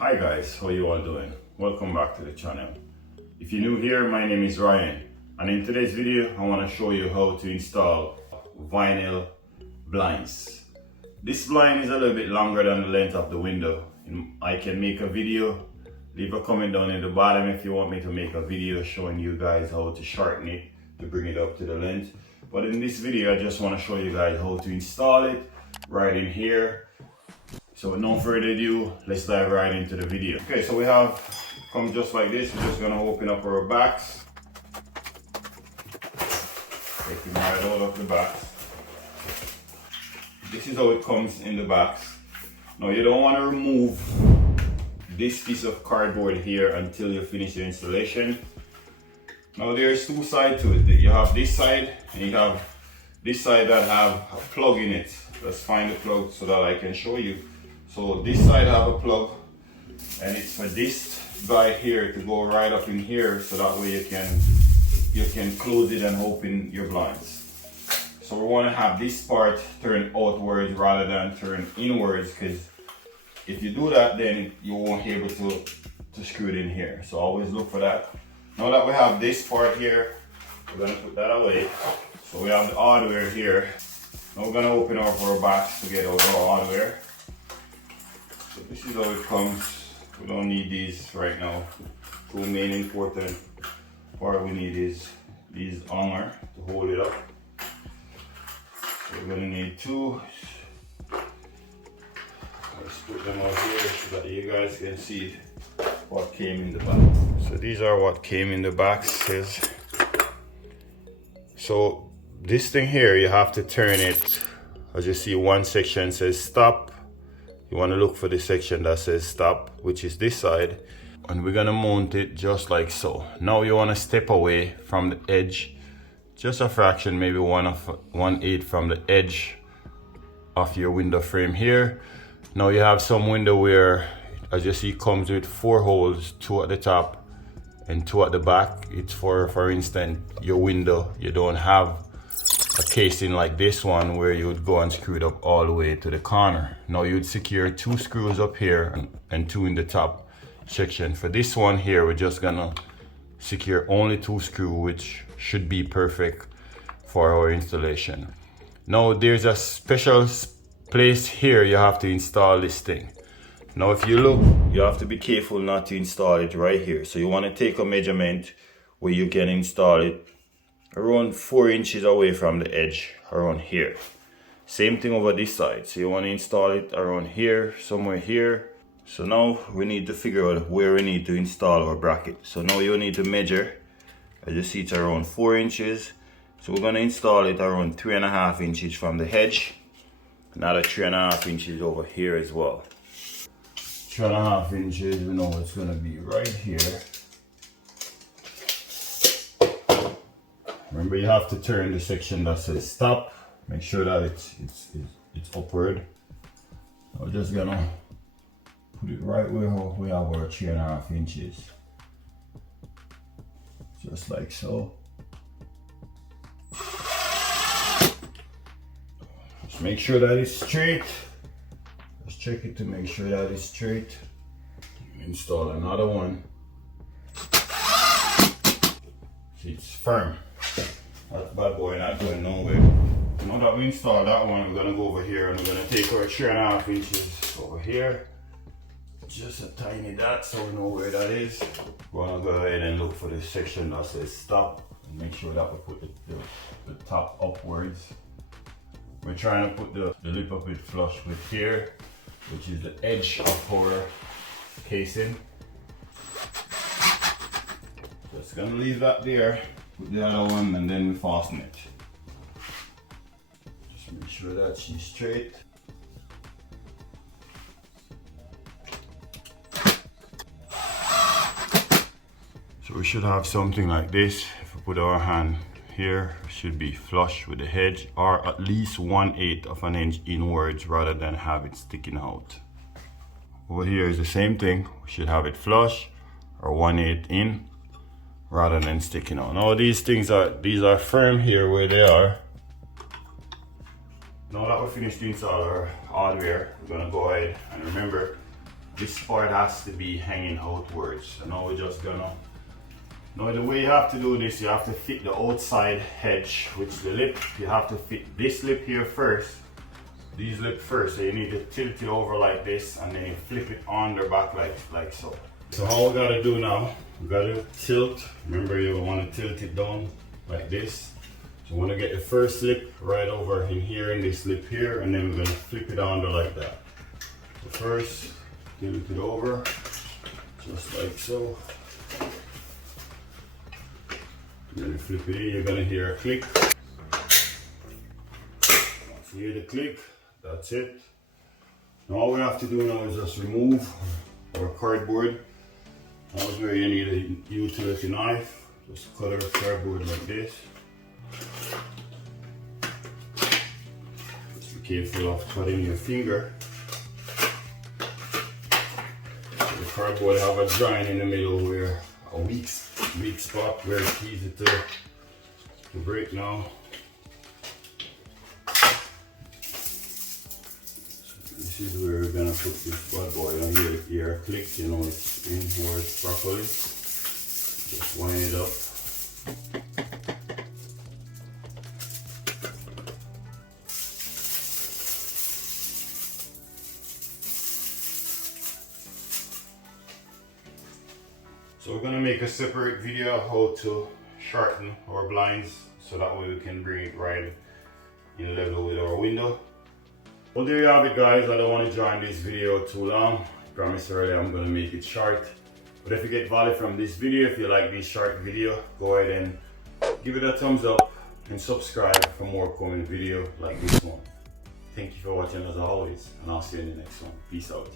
Hi guys, how you all doing? Welcome back to the channel. If you're new here, my name is Ryan, and in today's video I want to show you how to install vinyl blinds. This blind is a little bit longer than the length of the window. I can make a video. Leave a comment down in the bottom if you want me to make a video showing you guys how to shorten it to bring it up to the length. But in this video I just want to show you guys how to install it right in here. So with no further ado, let's dive right into the video. Okay, so we have come just like this. We're just gonna open up our backs. Take them right out of the backs. This is how it comes in the backs. Now you don't want to remove this piece of cardboard here until you finish the installation. Now there's two sides to it. You have this side and you have this side that have a plug in it. Let's find the plug so that I can show you. So this side have a plug and it's for this guy here to go right up in here, so that way you can close it and open your blinds. So we want to have this part turn outwards rather than turn inwards, because if you do that then you won't be able to screw it in here. So always look for that. Now that we have this part here, we're going to put that away. So we have the hardware here. Now we're going to open up our box to get out our hardware. So this is how it comes. We don't need these right now. Two main important part we need is these hanger to hold it up. So we're going to need two. Let's put them out here so that you guys can see what came in the box. So these are what came in the boxes. So this thing here, you have to turn it. As you see, one section says stop. You want to look for the section that says stop, which is this side, and we're gonna mount it just like so. Now you want to step away from the edge, just a fraction, maybe 1/8 from the edge of your window frame here. Now you have some window where, as you see, comes with 4 holes, 2 at the top and 2 at the back. It's for instance, your window, you don't have a casing like this one where you would go and screw it up all the way to the corner. Now you'd secure 2 screws up here and 2 in the top section. For this one here, we're just gonna secure only 2 screws, which should be perfect for our installation. Now there's a special place here you have to install this thing. Now if you look, you have to be careful not to install it right here. So you want to take a measurement where you can install it around 4 inches away from the edge, around here. Same thing over this side. So you want to install it around here, somewhere here. So now we need to figure out where we need to install our bracket. So now you need to measure. As you see, it's around 4 inches. So we're going to install it around 3.5 inches from the edge. Another 3.5 inches over here as well. 3.5 inches, we know it's going to be right here. Remember, you have to turn the section that says stop. Make sure that it's upward. I'm just gonna put it right where we have our 3.5 inches. Just like so. Just make sure that it's straight. Just check it to make sure that it's straight. Install another one. See, it's firm. That bad boy not going nowhere. Now that we installed that one, we're gonna go over here and we're gonna take our 3.5 inches over here. Just a tiny dot so we know where that is. We're gonna go ahead and look for the section that says stop and make sure that we put the top upwards. We're trying to put the lip of it flush with here, which is the edge of our casing. Just gonna leave that there. Put the other one and then we fasten it. Just make sure that she's straight. So we should have something like this. If we put our hand here, it should be flush with the edge, or at least 1/8 of an inch inwards rather than have it sticking out. Over here is the same thing. We should have it flush or 1/8 in, rather than sticking out. Now these are firm here where they are. Now that we finished to install our hardware, we're gonna go ahead and remember this part has to be hanging outwards. So now we're just gonna, now the way you have to do this, you have to fit the outside edge, which the lip, you have to fit this lip here first, these lip first. So you need to tilt it over like this, and then you flip it on the back like so. So all we gotta do now, we gotta tilt. Remember, you want to tilt it down like this. So we want to get the first lip right over in here, in this lip here, and then we're gonna flip it under like that. So first, tilt it over, just like so. Then you flip it in, you're gonna hear a click. Once you hear the click, that's it. Now all we have to do now is just remove our cardboard. That was where you need a utility knife. Just cut our cardboard like this. Just be careful of cutting your finger. The cardboard have a joint in the middle where a weak spot where it's easy to break now. This is where we're gonna put this bad boy on here. Here, click, you know it's in where it's properly. Just wind it up. So we're gonna make a separate video of how to shorten our blinds, so that way we can bring it right in level with our window. Well, there you have it, guys. I don't want to join this video too long. I promised earlier I'm going to make it short. But if you get value from this video, if you like this short video, go ahead and give it a thumbs up and subscribe for more coming video like this one. Thank you for watching as always, and I'll see you in the next one. Peace out.